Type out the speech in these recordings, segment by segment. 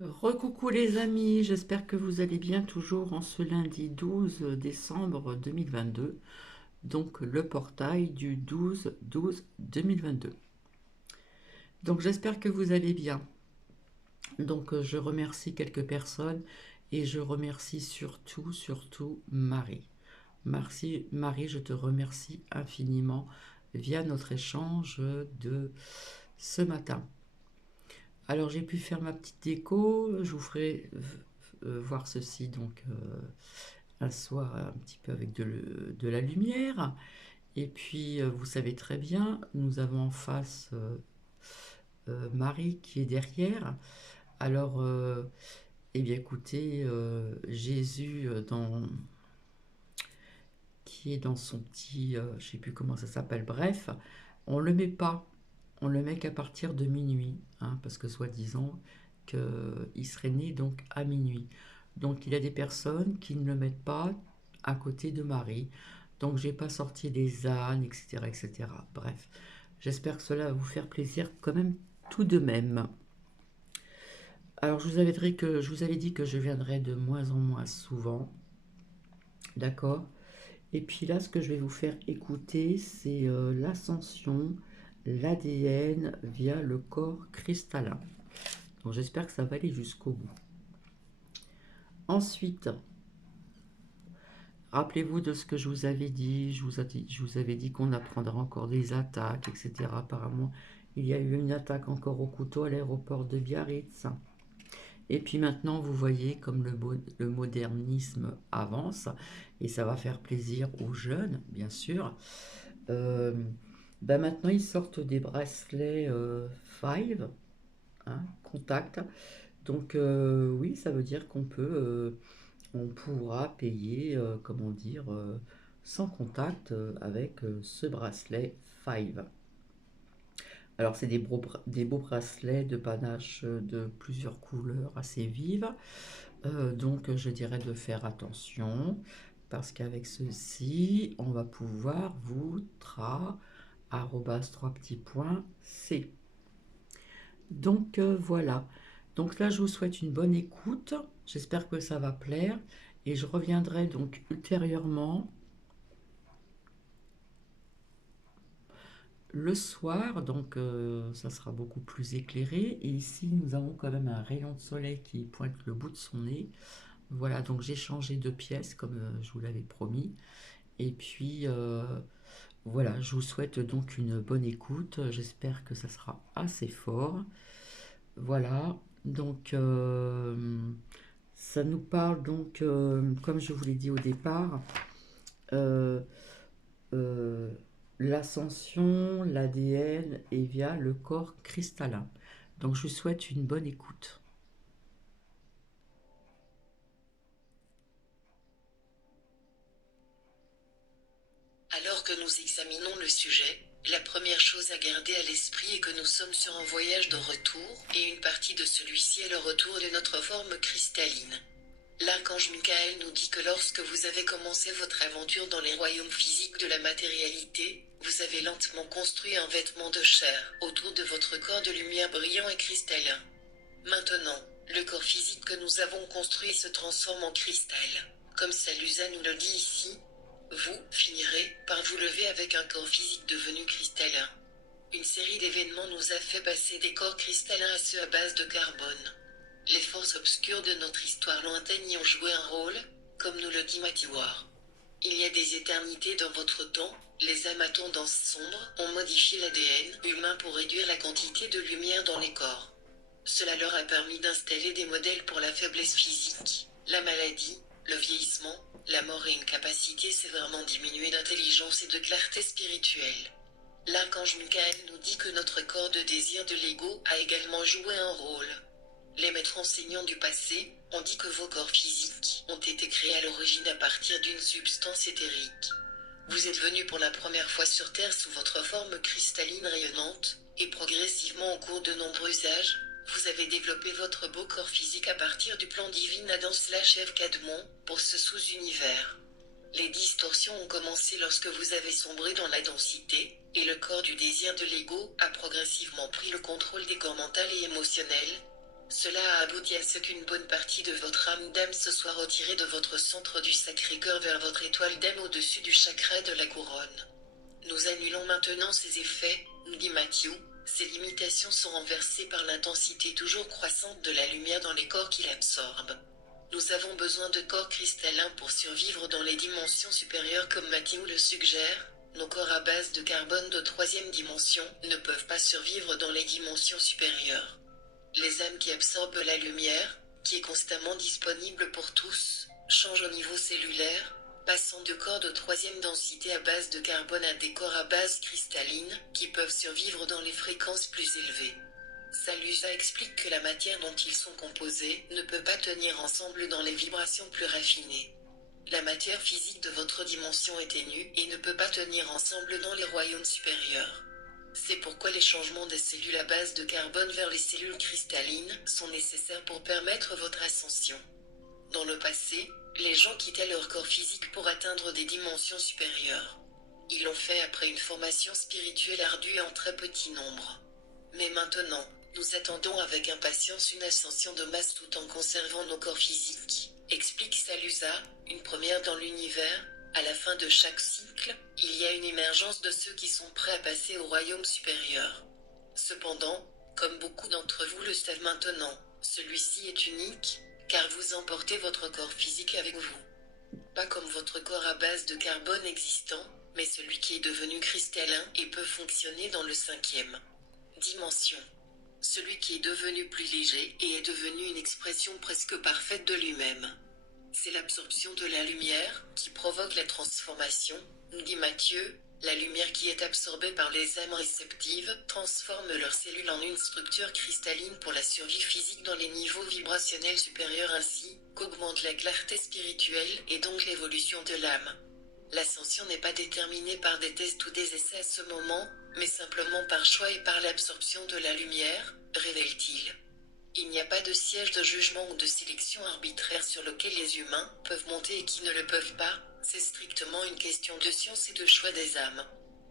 Recoucou les amis, j'espère que vous allez bien toujours en ce lundi 12 décembre 2022, donc le portail du 12-12-2022. Donc j'espère que vous allez bien. Donc je remercie quelques personnes et je remercie surtout Marie. Merci Marie, je te remercie infiniment via notre échange de ce matin. Alors j'ai pu faire ma petite déco, je vous ferai voir ceci donc un soir un petit peu avec de la lumière. Et puis vous savez très bien, nous avons en face Marie qui est derrière. Alors eh bien écoutez, Jésus qui est dans son petit, je sais plus comment ça s'appelle, bref, on le met pas, on le met qu'à partir de minuit, hein, parce que soi-disant qu'il serait né donc à minuit. Donc il y a des personnes qui ne le mettent pas à côté de Marie. Donc j'ai pas sorti les ânes, etc., etc. Bref, j'espère que cela va vous faire plaisir quand même tout de même. Alors je vous avais dit que je viendrai de moins en moins souvent, d'accord? Et puis là, ce que je vais vous faire écouter, c'est l'ascension, l'ADN via le corps cristallin. Donc j'espère que ça va aller jusqu'au bout. Ensuite, rappelez-vous de ce que je vous avais dit. Je vous avais dit qu'on apprendra encore des attaques, etc. Apparemment, il y a eu une attaque encore au couteau à l'aéroport de Biarritz. Et puis maintenant, vous voyez comme le modernisme avance, et ça va faire plaisir aux jeunes, bien sûr. Euh, Maintenant, ils sortent des bracelets Five, hein, contact. Donc oui, ça veut dire on pourra payer, comment dire, sans contact avec ce bracelet Five. Alors c'est des beaux bracelets de panache de plusieurs couleurs assez vives. Donc je dirais de faire attention parce qu'avec ceci, on va pouvoir vous arrobas 3 petits points C. Donc voilà. Donc là, je vous souhaite une bonne écoute. J'espère que ça va plaire. Et je reviendrai donc ultérieurement le soir. Donc ça sera beaucoup plus éclairé. Et ici, nous avons quand même un rayon de soleil qui pointe le bout de son nez. Voilà, donc j'ai changé de pièce comme je vous l'avais promis. Et puis voilà, je vous souhaite donc une bonne écoute. J'espère que ça sera assez fort. Voilà, donc ça nous parle donc, comme je vous l'ai dit au départ, euh, euh, l'ascension, l'ADN et via le corps cristallin. Donc je vous souhaite une bonne écoute. Alors que nous examinons le sujet, la première chose à garder à l'esprit est que nous sommes sur un voyage de retour, et une partie de celui-ci est le retour de notre forme cristalline. L'archange Michael nous dit que lorsque vous avez commencé votre aventure dans les royaumes physiques de la matérialité, vous avez lentement construit un vêtement de chair autour de votre corps de lumière brillant et cristallin. Maintenant, le corps physique que nous avons construit se transforme en cristal. Comme Salusa nous le dit ici, vous finirez par vous lever avec un corps physique devenu cristallin. Une série d'événements nous a fait passer des corps cristallins à ceux à base de carbone. Les forces obscures de notre histoire lointaine y ont joué un rôle, comme nous le dit Matiwar. Il y a des éternités dans votre temps, les âmes à tendance sombre ont modifié l'ADN humain pour réduire la quantité de lumière dans les corps. Cela leur a permis d'installer des modèles pour la faiblesse physique, la maladie, le vieillissement, la mort et une capacité sévèrement diminuée d'intelligence et de clarté spirituelle. L'archange Michael nous dit que notre corps de désir de l'ego a également joué un rôle. Les maîtres enseignants du passé ont dit que vos corps physiques ont été créés à l'origine à partir d'une substance éthérique. Vous êtes venu pour la première fois sur Terre sous votre forme cristalline rayonnante, et progressivement au cours de nombreux âges, vous avez développé votre beau corps physique à partir du plan divin Adam/Ève Cadmon pour ce sous-univers. Les distorsions ont commencé lorsque vous avez sombré dans la densité, et le corps du désir de l'ego a progressivement pris le contrôle des corps mental et émotionnels, Cela a abouti à ce qu'une bonne partie de votre âme d'âme se soit retirée de votre centre du Sacré-Cœur vers votre étoile d'âme au-dessus du chakra de la couronne. Nous annulons maintenant ces effets, nous dit Matthew. Ces limitations sont renversées par l'intensité toujours croissante de la lumière dans les corps qu'il absorbe. Nous avons besoin de corps cristallins pour survivre dans les dimensions supérieures comme Matthew le suggère. Nos corps à base de carbone de troisième dimension ne peuvent pas survivre dans les dimensions supérieures. Les âmes qui absorbent la lumière, qui est constamment disponible pour tous, changent au niveau cellulaire, passant de corps de troisième densité à base de carbone à des corps à base cristalline, qui peuvent survivre dans les fréquences plus élevées. Salusa explique que la matière dont ils sont composés ne peut pas tenir ensemble dans les vibrations plus raffinées. La matière physique de votre dimension est ténue et ne peut pas tenir ensemble dans les royaumes supérieurs. C'est pourquoi les changements des cellules à base de carbone vers les cellules cristallines sont nécessaires pour permettre votre ascension. Dans le passé, les gens quittaient leur corps physique pour atteindre des dimensions supérieures. Ils l'ont fait après une formation spirituelle ardue et en très petit nombre. Mais maintenant, nous attendons avec impatience une ascension de masse tout en conservant nos corps physiques, explique Salusa, une première dans l'univers. À la fin de chaque cycle, il y a une émergence de ceux qui sont prêts à passer au royaume supérieur. Cependant, comme beaucoup d'entre vous le savent maintenant, celui-ci est unique, car vous emportez votre corps physique avec vous. Pas comme votre corps à base de carbone existant, mais celui qui est devenu cristallin et peut fonctionner dans le cinquième dimension. Celui qui est devenu plus léger et est devenu une expression presque parfaite de lui-même. C'est l'absorption de la lumière qui provoque la transformation, nous dit Matthieu. La lumière qui est absorbée par les âmes réceptives transforme leurs cellules en une structure cristalline pour la survie physique dans les niveaux vibrationnels supérieurs ainsi qu'augmente la clarté spirituelle et donc l'évolution de l'âme. L'ascension n'est pas déterminée par des tests ou des essais à ce moment, mais simplement par choix et par l'absorption de la lumière, révèle-t-il. Il n'y a pas de siège de jugement ou de sélection arbitraire sur lequel les humains peuvent monter et qui ne le peuvent pas, c'est strictement une question de science et de choix des âmes.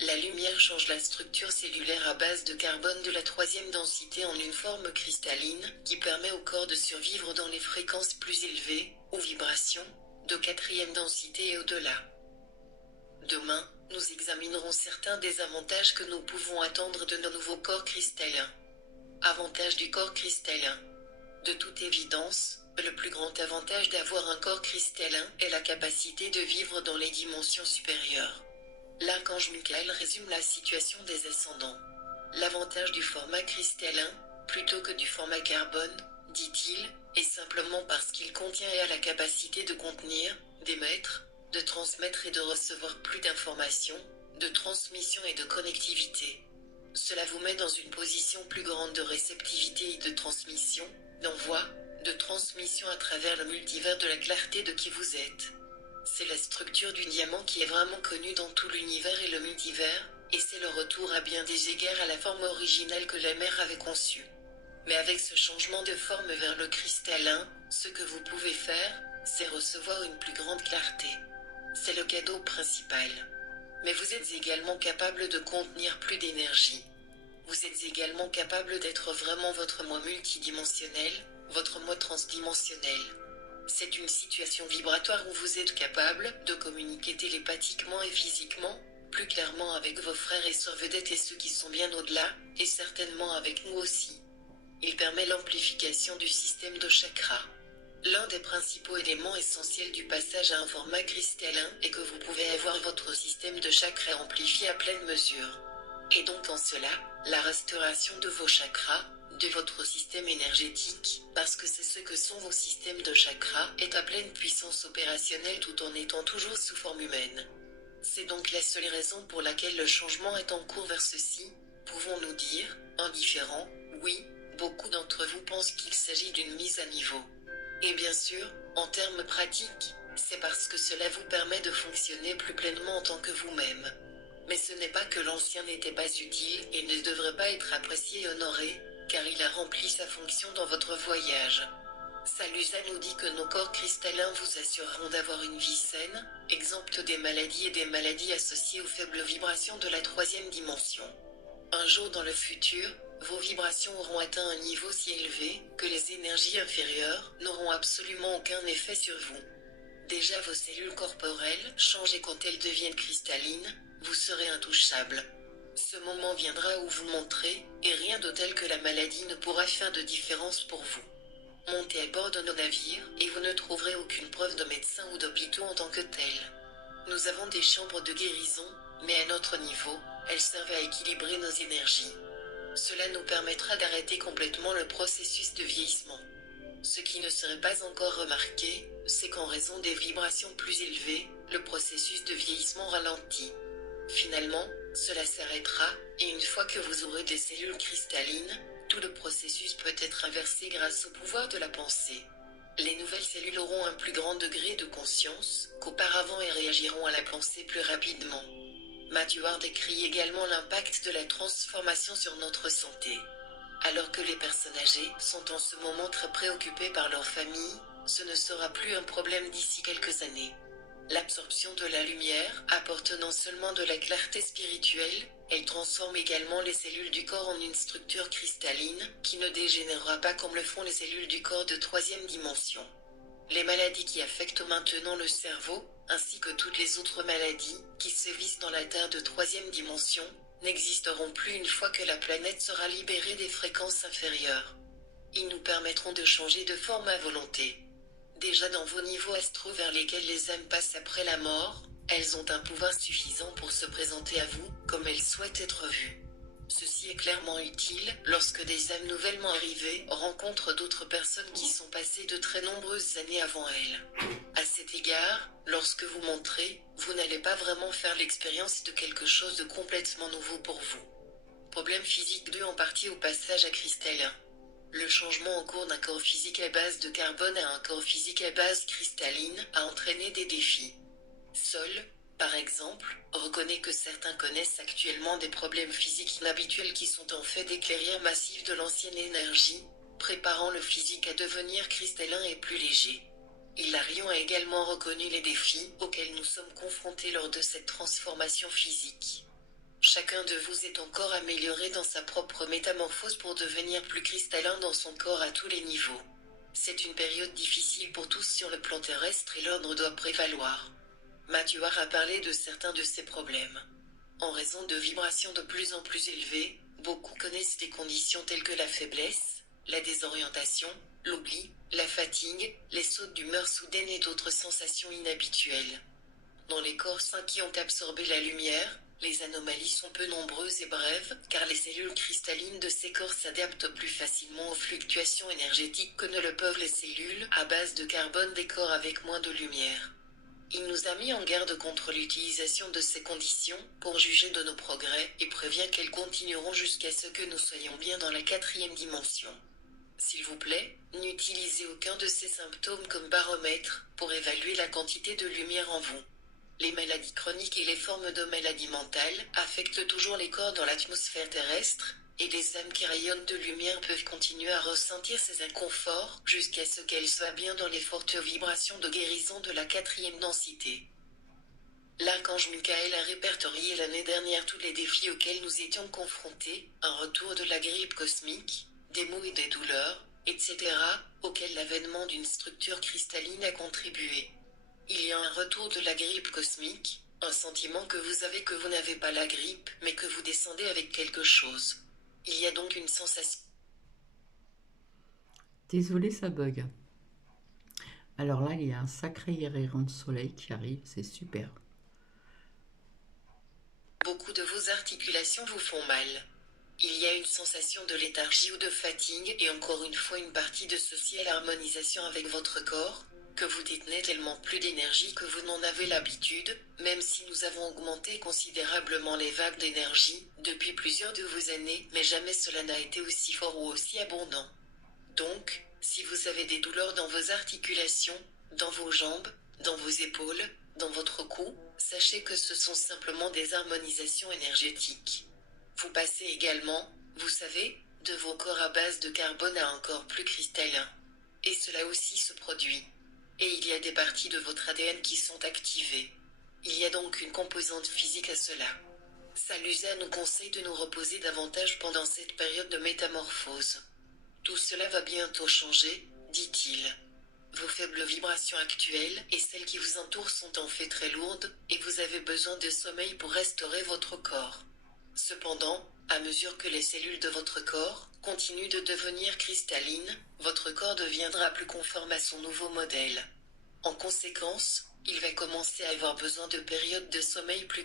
La lumière change la structure cellulaire à base de carbone de la troisième densité en une forme cristalline qui permet au corps de survivre dans les fréquences plus élevées, ou vibrations, de quatrième densité et au-delà. Demain, nous examinerons certains des avantages que nous pouvons attendre de nos nouveaux corps cristallins. Avantage du corps cristallin. De toute évidence, le plus grand avantage d'avoir un corps cristallin est la capacité de vivre dans les dimensions supérieures. L'archange Michael résume la situation des ascendants. L'avantage du format cristallin, plutôt que du format carbone, dit-il, est simplement parce qu'il contient et a la capacité de contenir, d'émettre, de transmettre et de recevoir plus d'informations, de transmission et de connectivité. Cela vous met dans une position plus grande de réceptivité et de transmission, d'envoi, de transmission à travers le multivers de la clarté de qui vous êtes. C'est la structure du diamant qui est vraiment connue dans tout l'univers et le multivers, et c'est le retour à bien des égards à la forme originale que la mère avait conçue. Mais avec ce changement de forme vers le cristallin, ce que vous pouvez faire, c'est recevoir une plus grande clarté. C'est le cadeau principal. Mais vous êtes également capable de contenir plus d'énergie. Vous êtes également capable d'être vraiment votre moi multidimensionnel, votre moi transdimensionnel. C'est une situation vibratoire où vous êtes capable de communiquer télépathiquement et physiquement, plus clairement avec vos frères et sœurs vedettes et ceux qui sont bien au-delà, et certainement avec nous aussi. Il permet l'amplification du système de chakras. L'un des principaux éléments essentiels du passage à un format cristallin est que vous pouvez avoir votre système de chakras amplifié à pleine mesure. Et donc en cela, la restauration de vos chakras, de votre système énergétique, parce que c'est ce que sont vos systèmes de chakras, est à pleine puissance opérationnelle tout en étant toujours sous forme humaine. C'est donc la seule raison pour laquelle le changement est en cours vers ceci, pouvons-nous dire, indifférent, oui, beaucoup d'entre vous pensent qu'il s'agit d'une mise à niveau. Et bien sûr, en termes pratiques, c'est parce que cela vous permet de fonctionner plus pleinement en tant que vous-même. Mais ce n'est pas que l'ancien n'était pas utile et ne devrait pas être apprécié et honoré, car il a rempli sa fonction dans votre voyage. Salusa nous dit que nos corps cristallins vous assureront d'avoir une vie saine, exempte des maladies et des maladies associées aux faibles vibrations de la troisième dimension. Un jour dans le futur, Vos vibrations auront atteint un niveau si élevé que les énergies inférieures n'auront absolument aucun effet sur vous. Déjà vos cellules corporelles changent et quand elles deviennent cristallines, vous serez intouchable. Ce moment viendra où vous monterez, et rien de tel que la maladie ne pourra faire de différence pour vous. Montez à bord de nos navires, et vous ne trouverez aucune preuve de médecins ou d'hôpitaux en tant que tels. Nous avons des chambres de guérison, mais à notre niveau, elles servent à équilibrer nos énergies. Cela nous permettra d'arrêter complètement le processus de vieillissement. Ce qui ne serait pas encore remarqué, c'est qu'en raison des vibrations plus élevées, le processus de vieillissement ralentit. Finalement, cela s'arrêtera, et une fois que vous aurez des cellules cristallines, tout le processus peut être inversé grâce au pouvoir de la pensée. Les nouvelles cellules auront un plus grand degré de conscience qu'auparavant et réagiront à la pensée plus rapidement. Matthew Ward décrit également l'impact de la transformation sur notre santé. Alors que les personnes âgées sont en ce moment très préoccupées par leur famille, ce ne sera plus un problème d'ici quelques années. L'absorption de la lumière apporte non seulement de la clarté spirituelle, elle transforme également les cellules du corps en une structure cristalline qui ne dégénérera pas comme le font les cellules du corps de troisième dimension. Les maladies qui affectent maintenant le cerveau, ainsi que toutes les autres maladies qui sévissent dans la Terre de troisième dimension, n'existeront plus une fois que la planète sera libérée des fréquences inférieures. Ils nous permettront de changer de forme à volonté. Déjà dans vos niveaux astraux vers lesquels les âmes passent après la mort, elles ont un pouvoir suffisant pour se présenter à vous comme elles souhaitent être vues. Ceci est clairement utile lorsque des âmes nouvellement arrivées rencontrent d'autres personnes qui sont passées de très nombreuses années avant elles. À cet égard, lorsque vous montrez, vous n'allez pas vraiment faire l'expérience de quelque chose de complètement nouveau pour vous. Problème physique dû en partie au passage à cristallin. Le changement en cours d'un corps physique à base de carbone à un corps physique à base cristalline a entraîné des défis. Sol, par exemple, reconnaît que certains connaissent actuellement des problèmes physiques inhabituels qui sont en fait des clairières massives de l'ancienne énergie, préparant le physique à devenir cristallin et plus léger. Hilarion a également reconnu les défis auxquels nous sommes confrontés lors de cette transformation physique. Chacun de vous est encore amélioré dans sa propre métamorphose pour devenir plus cristallin dans son corps à tous les niveaux. C'est une période difficile pour tous sur le plan terrestre et l'ordre doit prévaloir. Matthew Ward a parlé de certains de ces problèmes. En raison de vibrations de plus en plus élevées, beaucoup connaissent des conditions telles que la faiblesse, la désorientation, l'oubli, la fatigue, les sautes d'humeur soudaines et d'autres sensations inhabituelles. Dans les corps sains qui ont absorbé la lumière, les anomalies sont peu nombreuses et brèves, car les cellules cristallines de ces corps s'adaptent plus facilement aux fluctuations énergétiques que ne le peuvent les cellules à base de carbone des corps avec moins de lumière. Il nous a mis en garde contre l'utilisation de ces conditions pour juger de nos progrès et prévient qu'elles continueront jusqu'à ce que nous soyons bien dans la quatrième dimension. S'il vous plaît, n'utilisez aucun de ces symptômes comme baromètre pour évaluer la quantité de lumière en vous. Les maladies chroniques et les formes de maladies mentales affectent toujours les corps dans l'atmosphère terrestre, et les âmes qui rayonnent de lumière peuvent continuer à ressentir ces inconforts jusqu'à ce qu'elles soient bien dans les fortes vibrations de guérison de la quatrième densité. L'archange Michael a répertorié l'année dernière tous les défis auxquels nous étions confrontés, un retour de la grippe cosmique, des maux et des douleurs, etc., auxquels l'avènement d'une structure cristalline a contribué. Il y a un retour de la grippe cosmique, un sentiment que vous avez que vous n'avez pas la grippe, mais que vous descendez avec quelque chose. Il y a donc une sensation. Désolé, ça bug. Alors là, il y a un sacré rayon de soleil qui arrive, c'est super. Beaucoup de vos articulations vous font mal. Il y a une sensation de léthargie ou de fatigue et encore une fois une partie de ceci à l'harmonisation avec votre corps, que vous détenez tellement plus d'énergie que vous n'en avez l'habitude, même si nous avons augmenté considérablement les vagues d'énergie depuis plusieurs de vos années, mais jamais cela n'a été aussi fort ou aussi abondant. Donc, si vous avez des douleurs dans vos articulations, dans vos jambes, dans vos épaules, dans votre cou, sachez que ce sont simplement des harmonisations énergétiques. Vous passez également, vous savez, de vos corps à base de carbone à un corps plus cristallin. Et cela aussi se produit. Et il y a des parties de votre ADN qui sont activées. Il y a donc une composante physique à cela. Salusa nous conseille de nous reposer davantage pendant cette période de métamorphose. Tout cela va bientôt changer, dit-il. Vos faibles vibrations actuelles et celles qui vous entourent sont en fait très lourdes, et vous avez besoin de sommeil pour restaurer votre corps. Cependant, à mesure que les cellules de votre corps continuent de devenir cristallines, votre corps deviendra plus conforme à son nouveau modèle. En conséquence, il va commencer à avoir besoin de périodes de sommeil plus courtes.